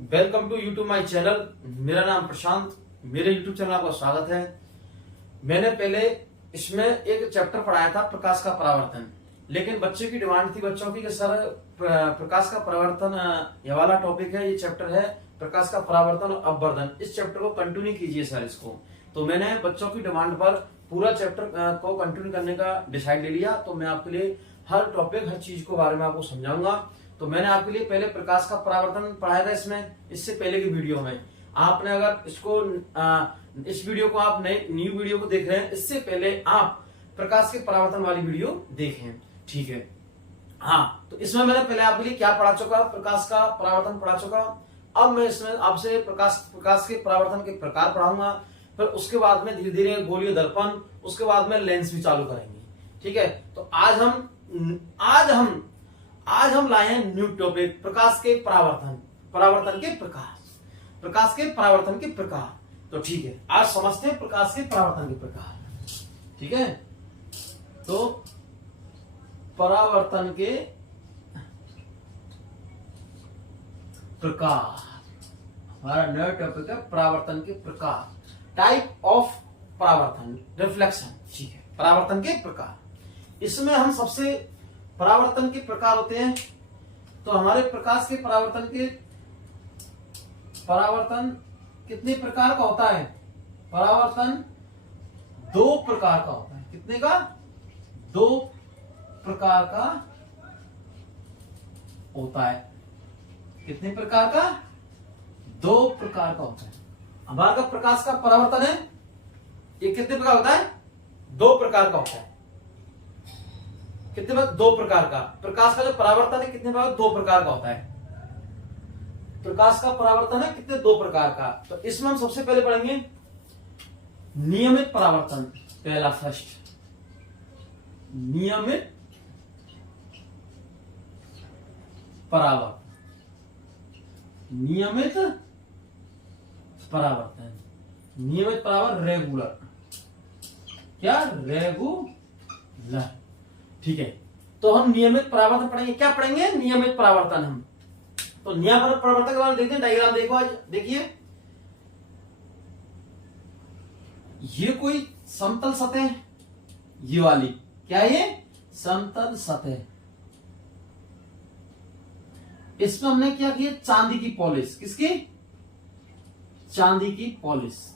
Welcome to YouTube my channel. मेरा नाम प्रशांत। मेरे यूट्यूब चैनल आपका स्वागत है। मैंने पहले इसमें एक चैप्टर पढ़ाया था प्रकाश का परावर्तन, लेकिन बच्चों की डिमांड थी बच्चों की कि सर प्रकाश का परावर्तन ये वाला टॉपिक है, ये चैप्टर है प्रकाश का परावर्तन और अपवर्तन। इस चैप्टर को कंटिन्यू कीजिए सर इसको। तो मैंने बच्चों की डिमांड पर पूरा चैप्टर को कंटिन्यू करने का डिसाइड ले लिया। तो मैं आपके लिए हर टॉपिक हर चीज के बारे में आपको समझाऊंगा। तो मैंने आपके लिए पहले प्रकाश का परावर्तन पढ़ाया था इसमें, इससे पहले की वीडियो में। आपने अगर इसको इस वीडियो को आप नए न्यू वीडियो को देख रहे हैं, इससे पहले आप प्रकाश के परावर्तन वाली वीडियो देखें, ठीक है। हाँ, तो इसमें मैंने पहले आपके लिए क्या पढ़ा चुका, प्रकाश का परावर्तन पढ़ा चुका। अब मैं इसमें आपसे प्रकाश के परावर्तन के प्रकार पढ़ाऊंगा। फिर उसके बाद में धीरे धीरे गोलीय दर्पण, उसके बाद में लेंस भी चालू करेंगे, ठीक है। तो आज हम लाए हैं न्यू टॉपिक, प्रकाश के परावर्तन के प्रकाश के परावर्तन के प्रकार। तो ठीक है, आज समझते हैं प्रकाश के परावर्तन के प्रकार, ठीक है। तो परावर्तन के प्रकार, हमारा नया टॉपिक है परावर्तन के प्रकार, टाइप ऑफ परावर्तन, रिफ्लेक्शन, ठीक है। परावर्तन के प्रकार, इसमें हम सबसे परावर्तन के प्रकार होते हैं। तो हमारे प्रकाश के परावर्तन कितने प्रकार का होता है? परावर्तन दो प्रकार का होता है। कितने का? दो प्रकार का होता है। कितने प्रकार का? दो प्रकार का होता है। हमारा का प्रकाश का परावर्तन है, ये कितने प्रकार होता है? दो प्रकार का होता है। कितने बार? दो प्रकार का। प्रकाश का जो परावर्तन है कितने बार? दो प्रकार का होता है। प्रकाश का परावर्तन है कितने? दो प्रकार का। तो इसमें हम सबसे पहले पढ़ेंगे नियमित परावर्तन। पहला फर्स्ट नियमित परावर्तन। नियमित परावर्तन रेगुलर। क्या? रेगुलर, ठीक है। तो हम नियमित परावर्तन पढ़ेंगे। क्या पढ़ेंगे? नियमित परावर्तन। हम तो नियमित परावर्तन के बारे में देखते हैं। डायग्राम देखो, आज देखिए, ये कोई समतल सतह, ये वाली क्या है? ये समतल सतह। इसमें हमने क्या किया? चांदी की पॉलिश। किसकी? चांदी की पॉलिश।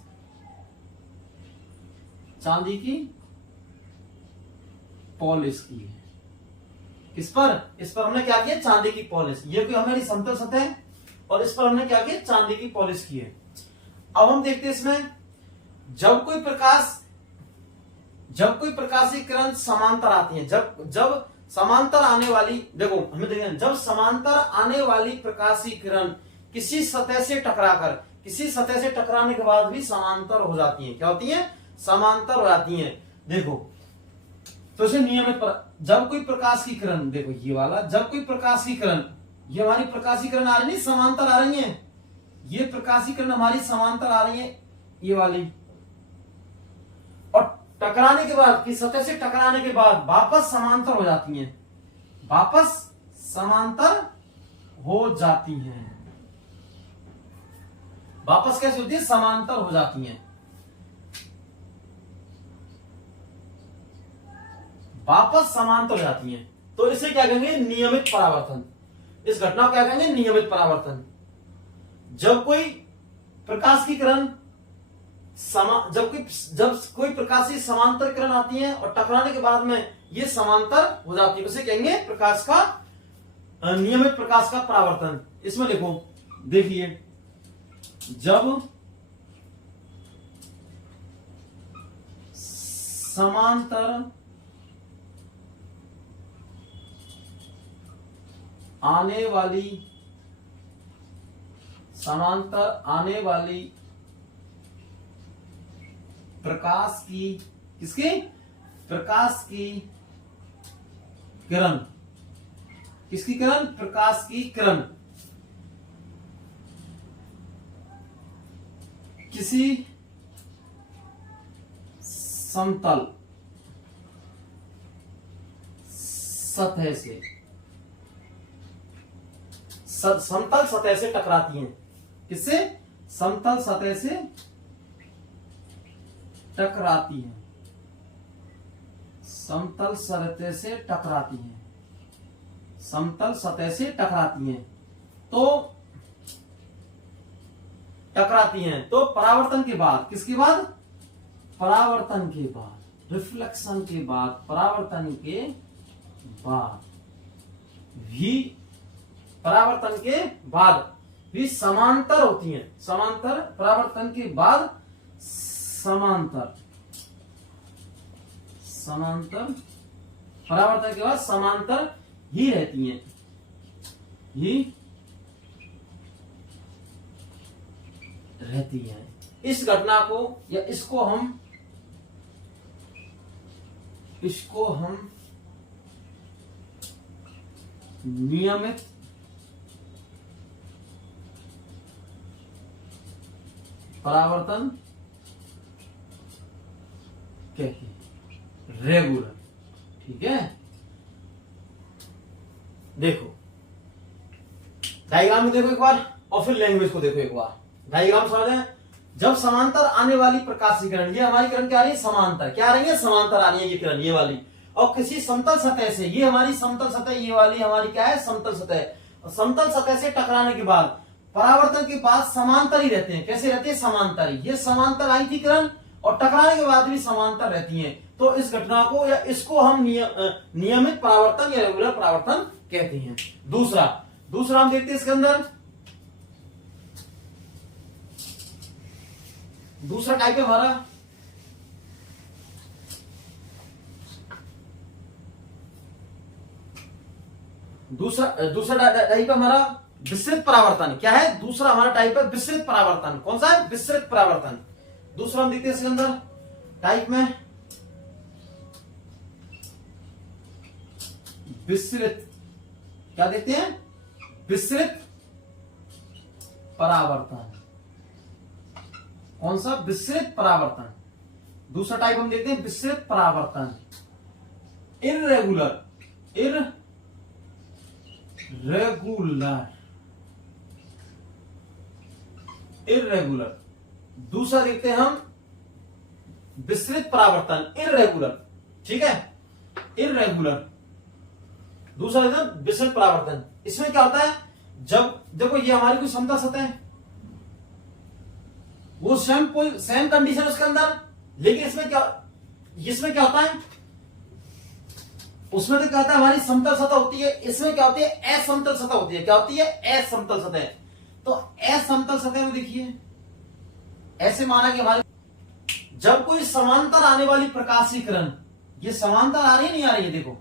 चांदी की पॉलिश की है। किस पर? इस पर हमने क्या किया? चांदी की पॉलिश। ये कोई हमारी समतल सतह है और इस पर हमने क्या किया? चांदी की पॉलिश की है। अब हम देखते हैं इसमें जब कोई प्रकाशीय किरण समांतर आती है, जब समांतर आने वाली, देखो हमें देखें, जब समांतर आने वाली प्रकाशीय किरण किसी सतह से टकराने के बाद भी समांतर हो जाती है। क्या होती है? समांतर हो जाती है। देखो तो इसे नियमित जब कोई प्रकाश की किरण, देखो ये वाला, जब कोई प्रकाश की किरण, ये हमारी प्रकाशीय किरण आ रही है, समांतर आ रही है। ये प्रकाशीय किरण हमारी समांतर आ रही है, ये वाली, और टकराने के बाद, किस सतह से टकराने के बाद वापस समांतर हो जाती हैं। वापस समांतर हो जाती हैं। वापस कैसे होती है? समांतर हो जाती हैं। वापस समांतर हो जाती हैं। तो इसे क्या कहेंगे? नियमित परावर्तन। इस घटना को क्या कहेंगे? नियमित परावर्तन। जब कोई प्रकाश की किरण जब कोई प्रकाशीय समांतर किरण आती है और टकराने के बाद में ये समांतर हो जाती है, उसे कहेंगे प्रकाश का नियमित प्रकाश का परावर्तन। इसमें देखो, देखिए, जब समांतर आने वाली प्रकाश की, किसकी? प्रकाश की किरण, किसकी किरण? प्रकाश की किरण किसी समतल सतह से समतल सतह से टकराती हैं। किससे? समतल सतह से टकराती है, समतल सतह से टकराती है, समतल सतह से टकराती हैं। तो टकराती हैं तो परावर्तन के बाद, किसके बाद? परावर्तन के बाद, रिफ्लेक्शन के बाद, परावर्तन के बाद भी, परावर्तन के बाद भी समांतर होती हैं। समांतर, परावर्तन के बाद समांतर, समांतर, परावर्तन के बाद समांतर ही रहती हैं, ही रहती हैं। इस घटना को या इसको हम नियमित परावर्तन कहते हैं, रेगुलर। ठीक है, देखो डायग्राम में देखो एक बार और फिर लैंग्वेज को देखो एक बार। डायग्राम समझ, जब समांतर आने वाली प्रकाशीय किरण, ये हमारी किरण क्या आ रही है? समांतर। क्या आ रही है? समांतर आ रही है ये किरण, ये वाली, और किसी समतल सतह से, ये हमारी समतल सतह, ये वाली हमारी क्या है? समतल सतह। समतल सतह से टकराने के बाद, परावर्तन के बाद समांतर ही रहते हैं। कैसे रहते हैं? समांतर ही। ये समांतर आई थी किरण और टकराने के बाद भी समांतर रहती हैं। तो इस घटना को या इसको हम नियमित परावर्तन या रेगुलर परावर्तन कहते हैं। दूसरा हम देखते हैं इसके अंदर, दूसरा टाइप है हमारा दूसरा टाइप है हमारा विस्तृत परावर्तन। क्या है? दूसरा हमारा टाइप है विस्तृत परावर्तन। कौन सा है? विस्तृत परावर्तन। दूसरा हम देखते हैं इसके अंदर टाइप में विस्तृत, क्या देखते हैं? विस्तृत परावर्तन। कौन सा? विस्तृत परावर्तन। दूसरा टाइप हम देखते हैं विस्तृत परावर्तन। Irregular, irregular. दूसरा देखते हैं हम विस्तृत परावर्तन, इर्रेगुलर। ठीक है, इर्रेगुलर। दूसरा देखते हैं विस्तृत परावर्तन। इसमें क्या होता है? जब देखो ये हमारी कोई समतल सतह है, वो सेम कंडीशन उसके अंदर, लेकिन इसमें क्या होता है? उसमें तो क्या होता है? हमारी समतल सतह होती है, इसमें क्या होती है? असमतल सतह होती है। क्या होती है? असमतल सतह। तो असमतल सतह में देखिए, ऐसे माना कि हमारे जब कोई समांतर आने वाली प्रकाशीय किरण, ये समांतर आ रही है नहीं आ रही है? देखो,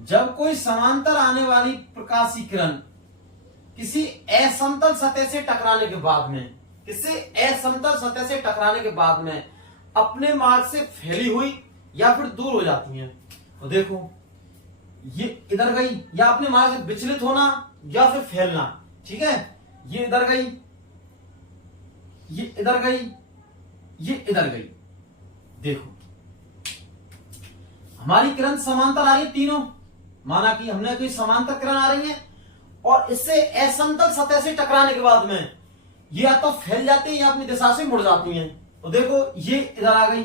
जब कोई समांतर आने वाली प्रकाशीय किरण किसी असमतल सतह से टकराने के बाद में, किसी असमतल सतह से टकराने के बाद में अपने मार्ग से फैली हुई या फिर दूर हो जाती हैं। तो देखो ये इधर गई, या अपने मार्ग से विचलित होना या फिर फैलना। ठीक है, ये इधर गई, ये इधर गई, ये इधर गई। देखो हमारी किरण समांतर आ रही है तीनों, माना कि हमने कोई समांतर किरण आ रही है और इससे असमतल सतह से टकराने के बाद में ये या तो फैल जाती है या अपनी दिशा से मुड़ जाती हैं। तो देखो ये इधर आ गई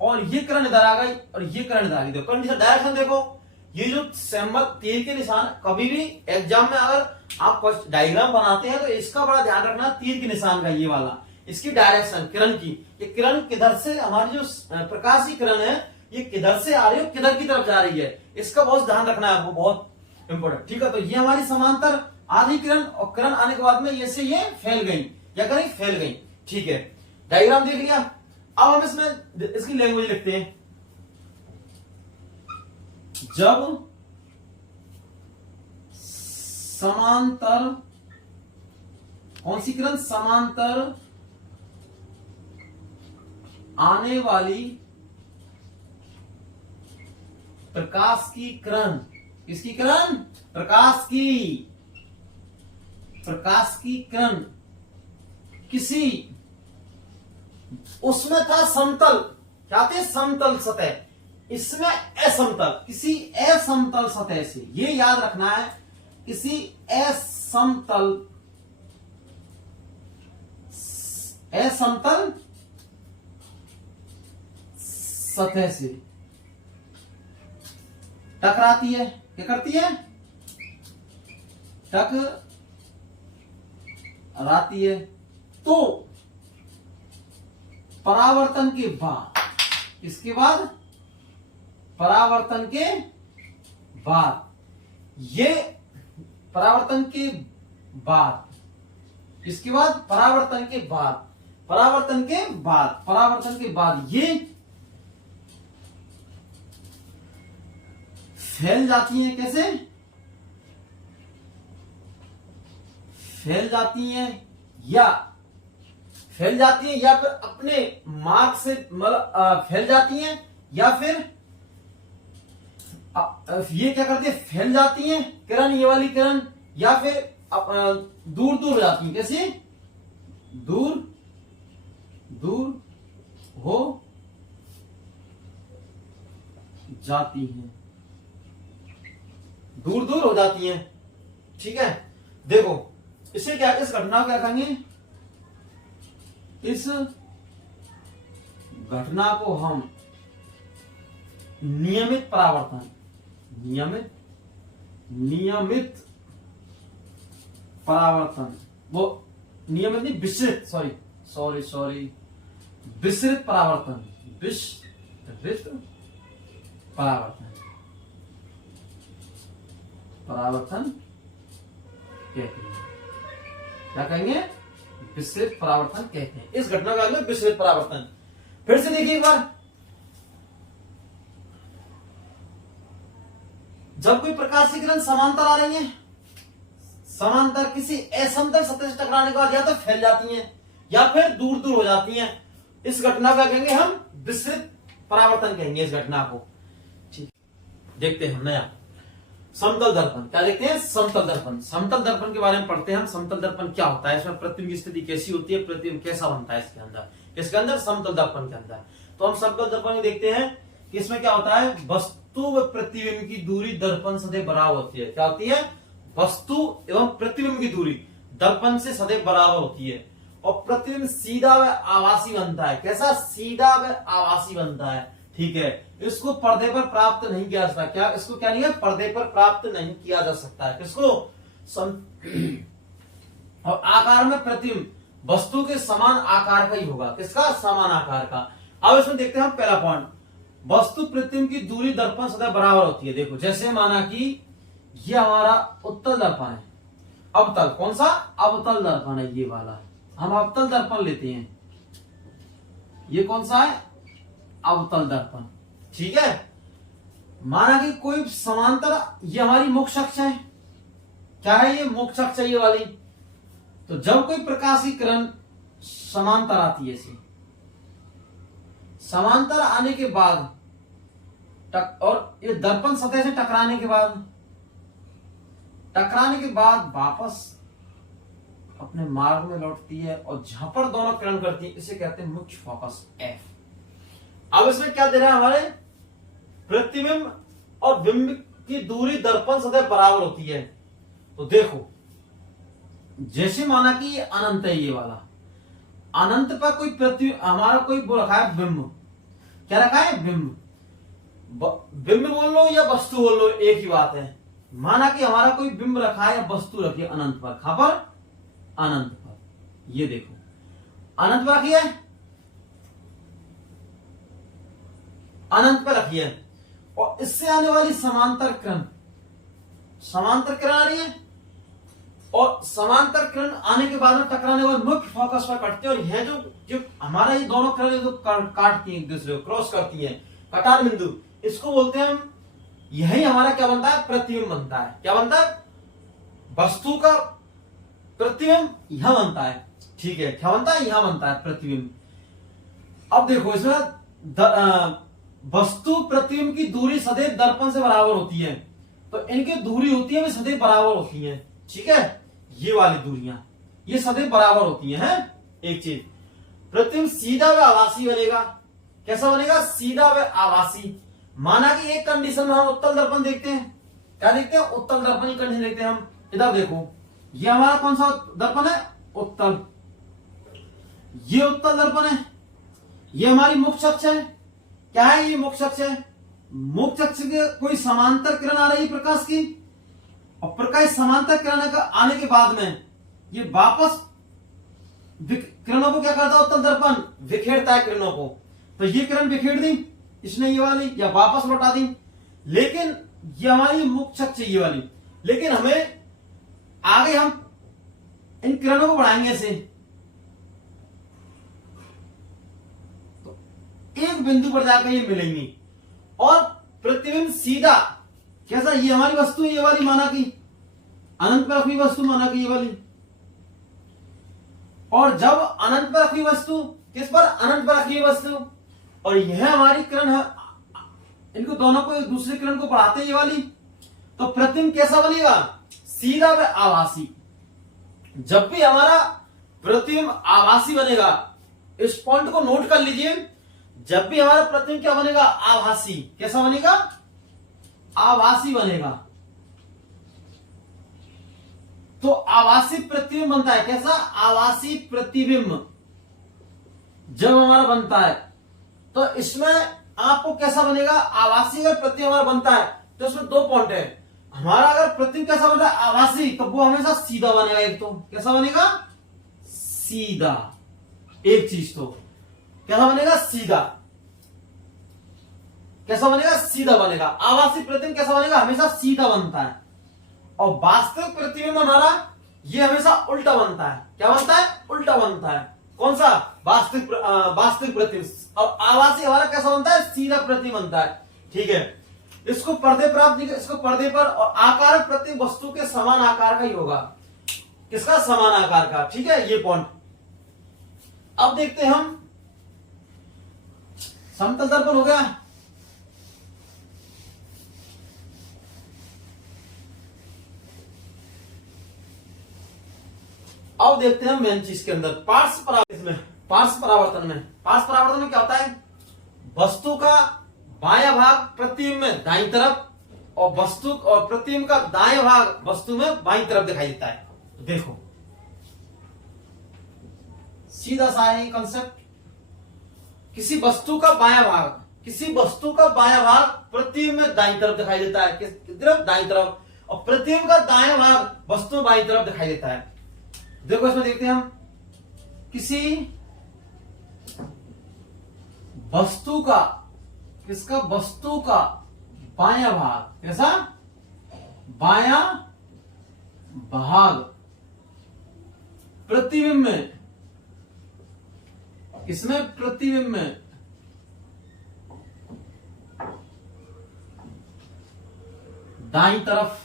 और ये किरण इधर आ गई और ये किरण इधर आ गई। देखो कंडीशन, डायरेक्शन देखो, ये जो सिंबल तीर के निशान, कभी भी एग्जाम में अगर आप डायग्राम बनाते हैं तो इसका बड़ा ध्यान रखना, तीर के निशान का ये वाला, इसकी डायरेक्शन किरण की, ये किरण किधर से, हमारी जो प्रकाशीय किरण है ये किधर से आ रही है, किधर की तरफ जा रही है, इसका बहुत ध्यान रखना है आपको, बहुत इंपॉर्टेंट। ठीक है, तो ये हमारी समांतर आधी किरण और किरण आने के बाद में ये से ये फैल गई, या करें फैल गई। ठीक है, डायग्राम देख लिया। अब हम इसमें इसकी लैंग्वेज लिखते हैं। जब समांतर, कौन सी किरण? समांतर आने वाली प्रकाश की किरण, किसकी किरण? प्रकाश की किरण किसी, उसमें था समतल, क्या थे? समतल सतह, इसमें असमतल, किसी असमतल सतह से, ये याद रखना है, किसी असमतल असमतल सतह से टकराती है। क्या करती है? टकराती है। तो परावर्तन के बाद, इसके बाद परावर्तन के बाद, ये परावर्तन के बाद, इसके बाद परावर्तन के बाद, परावर्तन के बाद, परावर्तन के बाद ये फैल जाती हैं। कैसे फैल जाती हैं? या फैल जाती हैं या फिर अपने मार्ग से मतलब फैल जाती हैं, या फिर ये क्या करती है? फैल जाती हैं किरण, ये वाली किरण, या फिर दूर दूर हो जाती हैं। कैसे? दूर दूर हो जाती हैं, दूर दूर हो जाती हैं। ठीक है, देखो इसे क्या, इस घटना को क्या कहेंगे? इस घटना को हम नियमित परावर्तन, नियमित परावर्तन, वो नियमित नहीं, विस्तृत, सॉरी विस्तृत परावर्तन, विस्तृत परावर्तन कहते हैं। क्या कहेंगे? विस्तृत परावर्तन कहते हैं। इस घटना का विस्तृत परावर्तन। फिर से देखिए एक बार, जब कोई प्रकाश की किरण समांतर आ रही है, समांतर किसी असमतल सतह से टकराने के बाद या तो फैल जाती हैं या फिर दूर दूर हो जाती हैं, इस घटना का कहेंगे हम विस्तृत परावर्तन कहेंगे इस घटना को। ठीक, देखते हैं हम नया समतल दर्पण। क्या देखते हैं? समतल दर्पण। समतल दर्पण के बारे में पढ़ते हैं हम। समतल दर्पण क्या होता है, इसमें प्रतिबिंब की स्थिति कैसी होती है, प्रतिबिंब कैसा बनता है इसके अंदर समतल दर्पण के अंदर। तो हम समतल दर्पण में देखते हैं कि इसमें क्या होता है, वस्तु व प्रतिबिंब की दूरी दर्पण सदैव बराबर होती है। क्या होती है? वस्तु एवं प्रतिबिंब की दूरी दर्पण से सदैव बराबर होती है, और प्रतिबिंब सीधा व आभासी बनता है। कैसा? सीधा व आभासी बनता है। ठीक है, इसको पर्दे पर प्राप्त नहीं किया जा सकता। क्या इसको क्या नहीं है? पर्दे पर प्राप्त नहीं किया जा सकता है। किसको? और आकार में प्रतिबिंब वस्तु के समान आकार का ही होगा। किसका? समान आकार का। अब इसमें देखते हैं हम पहला पॉइंट, वस्तु प्रतिबिंब की दूरी दर्पण सदैव बराबर होती है। देखो जैसे माना कि ये हमारा उत्तल दर्पण है, अवतल, कौन सा? अवतल दर्पण है ये वाला, हम अवतल दर्पण लेते हैं। ये कौन सा है? अवतल दर्पण। ठीक है, माना कि कोई समांतर, ये हमारी मुख्य अक्ष है। क्या है ये? मुख्य अक्ष है ये वाली। तो जब कोई प्रकाश की किरण समांतर आती है, ऐसे समांतर आने के बाद और ये दर्पण सतह से टकराने के बाद वापस अपने मार्ग में लौटती है और जहां पर दोनों किरण करती है, इसे कहते हैं मुख्य फोकस एफ। अब इसमें क्या दे रहा है हमारे? प्रतिबिंब और बिंब की दूरी दर्पण सदैव बराबर होती है। तो देखो जैसे माना कि ये अनंत है, ये वाला अनंत पर कोई प्रतिबिंब, हमारा कोई वो रखा है बिंब। क्या रखा है? बिंब। बिंब बोल लो या वस्तु बोल लो, एक ही बात है। माना कि हमारा कोई बिंब रखा है या वस्तु रखी है अनंत पर। कहां पर? अनंत पर। ये देखो अनंत पर रखी है, अनंत पर रखी है, और इससे आने वाली समांतर किरण आ रही है, और समांतर किरण आने के बाद में टकराने वाले मुख्य फोकस पर कटते हैं। और यह जो हमारा ये दोनों किरण जो काटती हैं एक दूसरे को, क्रॉस करती हैं, कटार बिंदु, इसको बोलते हैं हम। यही हमारा क्या बनता है? प्रतिबिंब बनता है। क्या बनता है? वस्तु का प्रतिबिंब यहां बनता है। ठीक है, क्या बनता है? यहां बनता है प्रतिबिंब। अब देखो इसमें वस्तु प्रतिबिंब की दूरी सदैव दर्पण से बराबर होती है, तो इनकी दूरी होती है वे सदैव बराबर होती है। ठीक है, ये वाली दूरियां ये सदैव बराबर होती हैं। एक चीज, प्रतिबिंब सीधा व आभासी बनेगा। कैसा बनेगा? सीधा व आभासी। माना कि एक कंडीशन में हम उत्तल दर्पण देखते हैं। क्या देखते हैं? उत्तल दर्पण की कंडीशन देखते हैं हम। इधर देखो, ये हमारा कौन सा दर्पण है? उत्तल। ये उत्तल दर्पण है, ये हमारी मुख्य अक्ष है। क्या है ये? मुख्य अक्ष है। मुख्य अक्ष के कोई समांतर किरण आ रही है प्रकाश की, और प्रकाश समांतर किरण का आने के बाद में ये वापस किरणों को क्या करता है? उत्तल दर्पण बिखेरता है किरणों को। तो ये किरण बिखेर दी इसने, ये वाली, या वापस लौटा दी। लेकिन ये हमारी मुख्य अक्ष ये वाली, लेकिन हमें आगे हम इन किरणों को बढ़ाएंगे ऐसे, तो एक बिंदु पर जाकर ये मिलेंगी और प्रतिबिंब सीधा कैसा? ये हमारी वस्तु ये वाली माना की अनंत पर रखी वस्तु, माना की ये वाली। और जब अनंत पर रखी वस्तु, किस पर? अनंत पर रखी वस्तु, और यह हमारी किरण है, इनको दोनों को एक दूसरे किरण को बढ़ाते हैं ये वाली, तो प्रतिबिंब कैसा बनेगा? सीधा व आभासी। जब भी हमारा प्रतिबिंब आभासी बनेगा, इस पॉइंट को नोट कर लीजिए, जब भी हमारा प्रतिबिंब क्या बनेगा? आभासी। कैसा बनेगा? आभासी बनेगा। तो आभासी प्रतिबिंब बनता है। कैसा? आभासी प्रतिबिंब जब हमारा बनता है, तो इसमें आपको कैसा बनेगा? आभासी अगर प्रतिबिंब हमारा बनता है तो इसमें दो पॉइंट है। हमारा अगर प्रतिबिंब कैसा बन रहा है? आभासी, तो वो हमेशा सीधा बनेगा। एक तो कैसा बनेगा? सीधा। एक चीज तो कैसा बनेगा? सीधा। कैसा बनेगा? सीधा बनेगा। आभासी प्रतिबिंब कैसा बनेगा? हमेशा सीधा बनता है। और वास्तविक प्रतिबिंब हमारा ये हमेशा उल्टा बनता है। क्या बनता है? उल्टा बनता है। कौन सा? वास्तविक प्रतिबिंब। और आभासी हमारा कैसा बनता है? सीधा प्रतिबिंब बनता है। ठीक है, इसको पर्दे पर आप देखिए, इसको पर्दे पर, और आकार प्रतिबिंब वस्तु के समान आकार का ही होगा। किसका? समान आकार का। ठीक है, ये पॉइंट। अब देखते हैं हम समतल दर्पण हो गया। अब देखते हैं मेन चीज के अंदर पार्श्व परावर्तन में। पार्श्व परावर्तन में क्या होता है? वस्तु का बायां भाग प्रतिबिंब में दाईं तरफ, और वस्तु और प्रतिबिंब का दायां भाग वस्तु में बाईं तरफ दिखाई देता है। देखो सीधा सा है कंसेप्ट। किसी वस्तु का बायां भाग प्रतिबिंब में दाईं तरफ दिखाई देता है। किस तरफ? दाईं तरफ। और प्रतिबिंब का दायां भाग वस्तु में बाईं तरफ दिखाई देता है। देखो इसमें देखते हैं हम, किसी वस्तु का, किसका? वस्तु का बायां भाग। कैसा? बायां भाग प्रतिबिंब में, किसमें? प्रतिबिंब में दाईं तरफ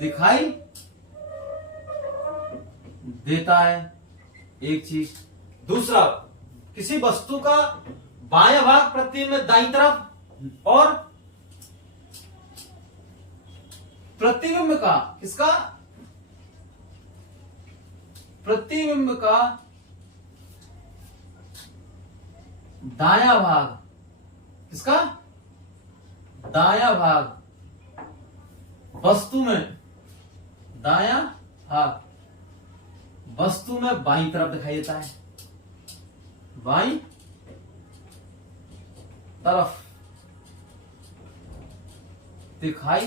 दिखाई देता है। एक चीज। दूसरा, किसी वस्तु का बायां भाग प्रतिबिंब में दाईं तरफ, और प्रतिबिंब का, किसका? प्रतिबिंब का दायां भाग, किसका? दायां भाग वस्तु में, दायां भाग वस्तु में बाईं तरफ दिखाई देता है। बाईं तरफ दिखाई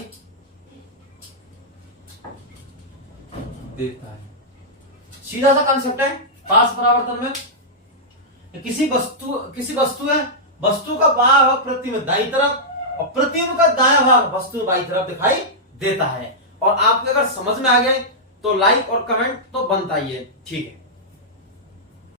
देता है। सीधा सा कंसेप्ट है पार्श्व परावर्तन में। किसी वस्तु है, वस्तु का बायां भाग प्रतिबिंब में दाईं तरफ, और प्रतिबिंब का दायां भाग वस्तु में बाईं तरफ दिखाई देता है। और आपको अगर समझ में आ गए तो लाइक और कमेंट तो बनता ही है। ठीक है।